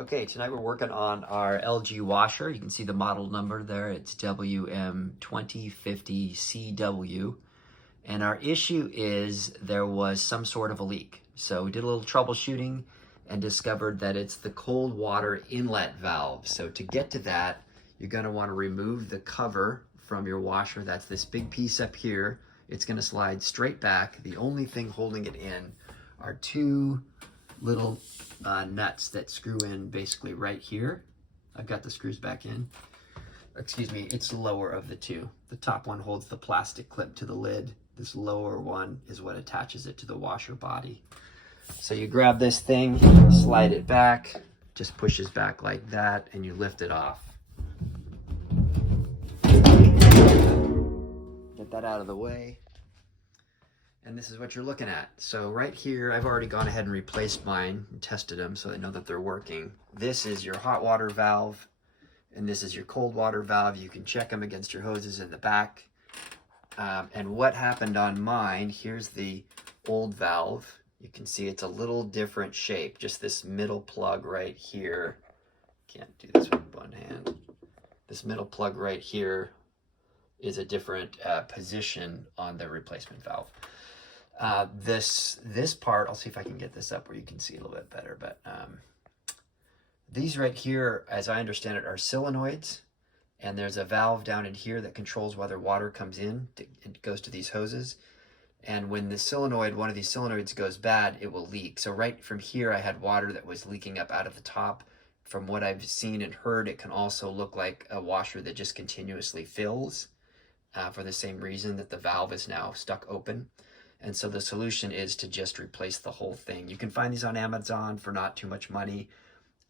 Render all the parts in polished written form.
Okay, tonight we're working on our LG washer. You can see the model number there. It's WM2050CW. And our issue is there was some sort of a leak. So we did a little troubleshooting and discovered that it's the cold water inlet valve. So to get to that, you're going to want to remove the cover from your washer. That's this big piece up here. It's going to slide straight back. The only thing holding it in are two little nuts that screw in basically right here. I've got the screws back in. Excuse me, it's the lower of the two. The top one holds the plastic clip to the lid. This lower one is what attaches it to the washer body. So you grab this thing, slide it back, just pushes back like that, and you lift it off. Get that out of the way. And this is what you're looking at. So right here, I've already gone ahead and replaced mine and tested them so I know that they're working. This is your hot water valve, and this is your cold water valve. You can check them against your hoses in the back. And what happened on mine, here's the old valve. You can see it's a little different shape, just this middle plug right here. Can't do this with one hand. This middle plug right here is a different position on the replacement valve. This part, I'll see if I can get this up where you can see a little bit better, but these right here, as I understand it, are solenoids, and there's a valve down in here that controls whether water comes in. It goes to these hoses, and when the solenoid, one of these solenoids goes bad, it will leak. So right from here, I had water that was leaking up out of the top. From what I've seen and heard, it can also look like a washer that just continuously fills for the same reason that the valve is now stuck open. And so the solution is to just replace the whole thing. You can find these on Amazon for not too much money.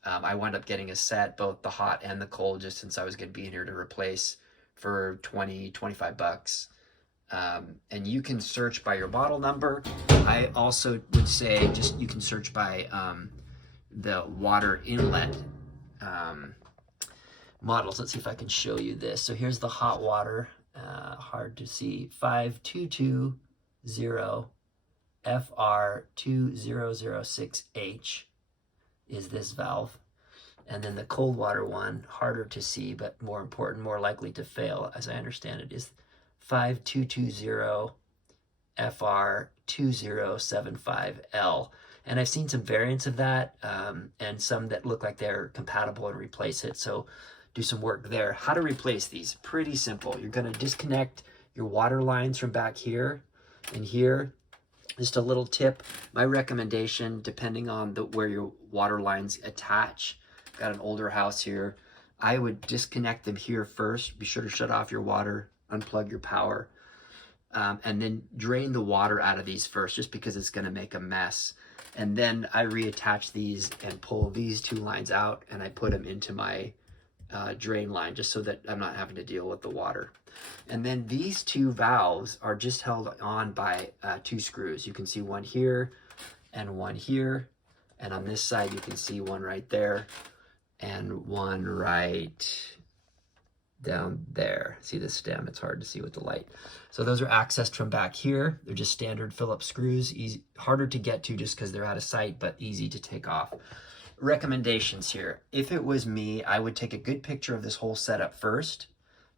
I wound up getting a set, both the hot and the cold, just since I was going to be here to replace for 20, 25 bucks. And you can search by your model number. I also would say just you can search by the water inlet models. Let's see if I can show you this. So here's the hot water, hard to see, 5220 FR2006H is this valve. And then the cold water one, harder to see, but more important, more likely to fail, as I understand it, is 5220 FR2075L. And I've seen some variants of that and some that look like they're compatible and replace it. So do some work there. How to replace these? Pretty simple. You're going to disconnect your water lines from back here and here. Just a little tip. My recommendation, depending on where your water lines attach, got an older house here, I would disconnect them here first. Be sure to shut off your water, unplug your power, and then drain the water out of these first, just because it's going to make a mess. And then I reattach these and pull these two lines out, and I put them into my drain line, just so that I'm not having to deal with the water. And then these two valves are just held on by two screws. You can see one here and one here, and on this side you can see one right there and one right down there. See the stem? It's hard to see with the light. So those are accessed from back here. They're just standard Phillips screws, easy, harder to get to just because they're out of sight, but easy to take off. Recommendations here. If it was me, I would take a good picture of this whole setup first,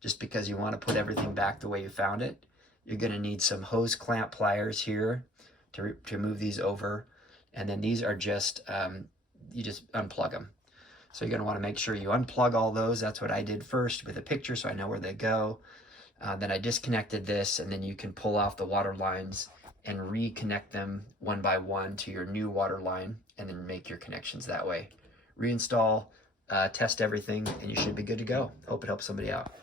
just because you want to put everything back the way you found it. You're going to need some hose clamp pliers here to move these over. And then these are just, you just unplug them. So you're going to want to make sure you unplug all those. That's what I did first with a picture, so I know where they go. Then I disconnected this, and then you can pull off the water lines and reconnect them one by one to your new water line, and then make your connections that way. Reinstall, test everything, and you should be good to go. Hope it helps somebody out.